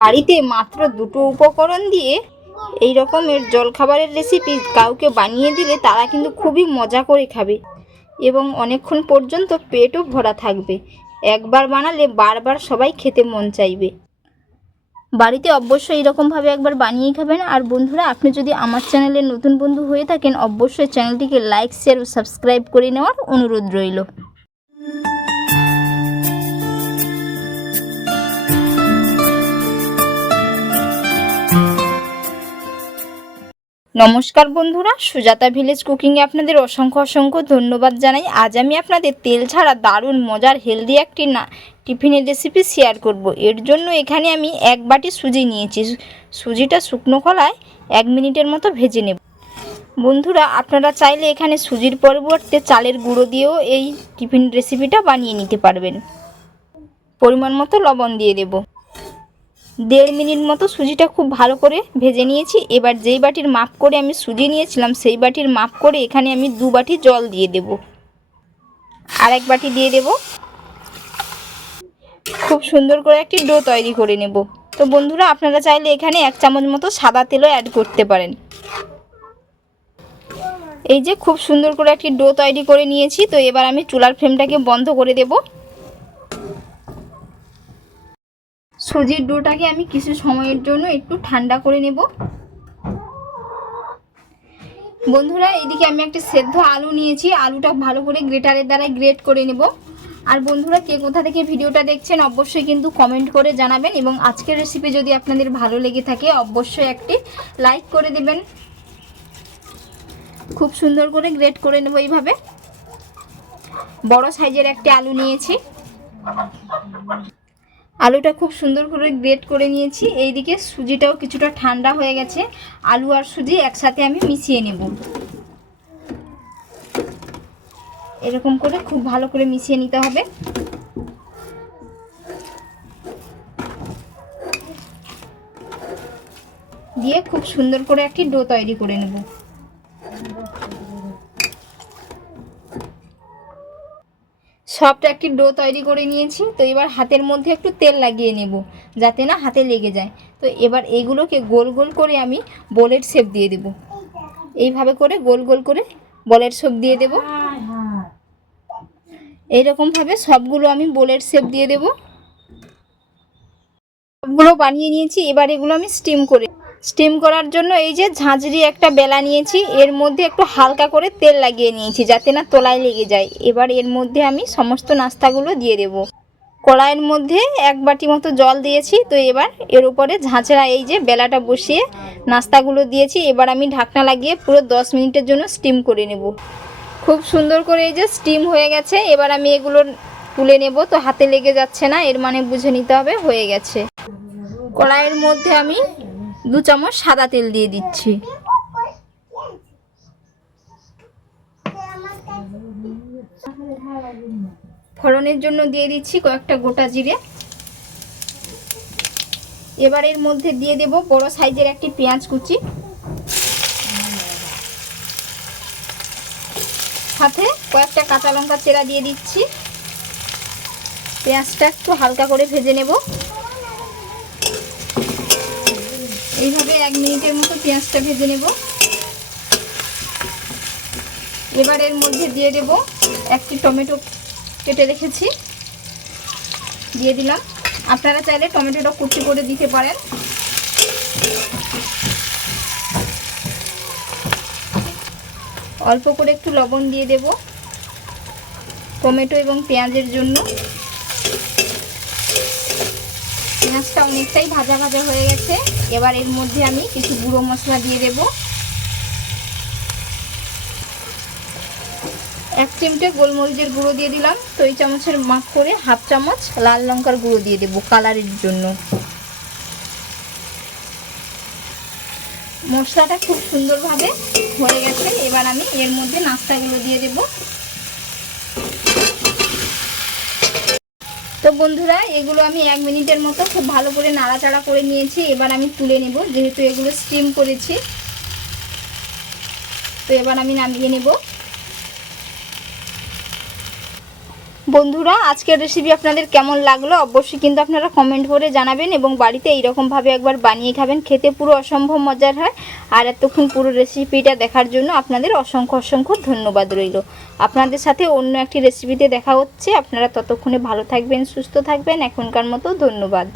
বাড়িতে মাত্র দুটো উপকরণ দিয়ে এই রকমের জলখাবারের রেসিপি কাউকে বানিয়ে দিলে তারা কিন্তু খুবই মজা করে খাবে এবং অনেকক্ষণ পর্যন্ত পেটও ভরা থাকবে। একবার বানালে বারবার সবাই খেতে মন চাইবে। বাড়িতে অবশ্যই এরকমভাবে একবার বানিয়ে খাবেন। আর বন্ধুরা, আপনি যদি আমার চ্যানেলে নতুন বন্ধু হয়ে থাকেন, অবশ্যই চ্যানেলটিকে লাইক শেয়ার ও সাবস্ক্রাইব করে নেওয়ার অনুরোধ রইল। নমস্কার বন্ধুরা, সুজাতা ভিলেজ কুকিংয়ে আপনাদের অসংখ্য অসংখ্য ধন্যবাদ জানাই। আজ আমি আপনাদের তেল ছাড়া দারুণ মজার হেলদি একটি না, টিফিনের রেসিপি শেয়ার করব। এর জন্য এখানে আমি এক বাটি সুজি নিয়েছি। সুজিটা শুকনো খোলায় এক মিনিটের মতো ভেজে নেব। বন্ধুরা, আপনারা চাইলে এখানে সুজির পরিবর্তে চালের গুঁড়ো দিয়েও এই টিফিন রেসিপিটা বানিয়ে নিতে পারবেন। পরিমাণ মতো লবণ দিয়ে দেবো। দেড় মিনিট মতো সুজিটা খুব ভালো করে ভেজে নিয়েছি। এবার যেই বাটির মাপ করে আমি সুজি নিয়েছিলাম, সেই বাটির মাপ করে এখানে আমি দু বাটি জল দিয়ে দেব। আর এক বাটি দিয়ে দেব। খুব সুন্দর করে একটি ডো তৈরি করে নেব। তো বন্ধুরা, আপনারা চাইলে এখানে এক চামচ মতো সাদা তেলও অ্যাড করতে পারেন। এই যে খুব সুন্দর করে একটি ডো তৈরি করে নিয়েছি। তো এবার আমি চুলার ফ্লেমটাকে বন্ধ করে দেবো। সুজির ডোটাকে আমি কিছু সময়ের জন্য একটু ঠান্ডা করে নেব। বন্ধুরা, এদিকে আমি একটা সেদ্ধ আলু নিয়েছি। আলুটা ভালো করে গ্রেটারের দ্বারা গ্রেট করে নেব। আর বন্ধুরা, কে কোথা থেকে ভিডিওটা দেখছেন, অবশ্যই কিন্তু কমেন্ট করে জানাবেন এবং আজকের রেসিপি যদি আপনাদের ভালো লেগে থাকে, অবশ্যই একটি লাইক করে দেবেন। খুব সুন্দর করে গ্রেট করে নেব এইভাবে। বড় সাইজের একটি আলু নিয়েছি। আলুটা খুব সুন্দর করে গ্রেট করে নিয়েছি। এইদিকে সুজিটাও কিছুটা ঠান্ডা হয়ে গেছে। আলু আর সুজি একসাথে আমি মিশিয়ে নেব। এরকম করে খুব ভালো করে মিশিয়ে নিতে হবে। দিয়ে খুব সুন্দর করে একটি ডো তৈরি করে নেব। সফট একটি ডো তৈরি করে নিয়েছি। তো এবার হাতের মধ্যে একটু তেল লাগিয়ে নেব, যাতে না হাতে লেগে যায়। তো এবার এইগুলোকে গোল গোল করে আমি বলের শেপ দিয়ে দেব। এইভাবে করে গোল গোল করে বলের শেপ দিয়ে দেব। এইরকমভাবে সবগুলো আমি বলের শেপ দিয়ে দেব। সবগুলো বানিয়ে নিয়েছি, এবার এগুলো আমি স্টিম করে স্টিম করার জন্য এই যে ঝাঁঝরি একটা বেলা নিয়েছি, এর মধ্যে একটু হালকা করে তেল লাগিয়ে নিয়েছি যাতে না তোলায় লেগে যায়। এবার এর মধ্যে আমি সমস্ত নাস্তাগুলো দিয়ে দেব। কড়াইয়ের মধ্যে এক বাটি মতো জল দিয়েছি, তো এবার এর উপরে ঝাঁঝরা এই যে বেলাটা বসিয়ে নাস্তাগুলো দিয়েছি, এবার আমি ঢাকনা লাগিয়ে পুরো দশ মিনিটের জন্য স্টিম করে নেব। খুব সুন্দর করে এই যে স্টিম হয়ে গেছে, এবার আমি এগুলো তুলে নেব, তো হাতে লেগে যাচ্ছে না, এর মানে বুঝে নিতে হবে, হয়ে গেছে। কড়াইয়ের মধ্যে আমি দু চামচ সাদা তেল দিয়ে দিচ্ছি। ফোড়নের জন্য দিয়ে দিচ্ছি কয়েকটা গোটা জিরে। এবার এর মধ্যে দিয়ে দেব বড় সাইজের একটি পেঁয়াজ কুচি। সাথে কয়েকটা কাঁচা লঙ্কা চেরা দিয়ে দিচ্ছি। পেঁয়াজটা একটু হালকা করে ভেজে নেব। এইভাবে এক মিনিটের মতো পেঁয়াজটা ভেজে নেব। এবার এর মধ্যে দিয়ে দেব একটি টমেটো কেটে রেখেছি। দিয়ে দিলাম। আপনারা চাইলে টমেটোটা কুচি করে দিতে পারেন। অল্প করে একটু লবণ দিয়ে দেব। টমেটো এবং পেঁয়াজের জন্য। পেঁয়াজটা অনেকটাই ভাজা ভাজা হয়ে গেছে। এবার এর মধ্যে আমি কিছু গুঁড়ো মশলা দিয়ে দেব। এক চিমটে গোলমরিচের গুঁড়ো দিয়ে দিলাম। তো এই চামচের মাপ করে হাফ চামচ লাল লঙ্কার গুঁড়ো দিয়ে দেব কালারের জন্য। মশলাটা খুব সুন্দরভাবে হয়ে গেছে। এবার আমি এর মধ্যে নাস্তাগুলো দিয়ে দেবো। তো বন্ধুরা, এগুলো আমি এক মিনিটের মতো খুব ভালো করে নাড়াচাড়া করে নিয়েছি। এবার আমি তুলে নেব, যেহেতু এগুলো স্টিম করেছি। তো এবার আমি নামিয়ে নেব। বন্ধুরা, আজকের রেসিপি আপনাদের কেমন লাগল অবশ্যই কিন্তু আপনারা কমেন্ট করে জানাবেন এবং বাড়িতে এইরকমভাবে একবার বানিয়ে খাবেন। খেতে পুরো অসম্ভব মজার হয়। আর এতক্ষণ পুরো রেসিপিটা দেখার জন্য আপনাদের অসংখ্য অসংখ্য ধন্যবাদ রইল। আপনাদের সাথে অন্য একটি রেসিপিতে দেখা হচ্ছে। আপনারা ততক্ষণে ভালো থাকবেন, সুস্থ থাকবেন। এখনকার মতো ধন্যবাদ।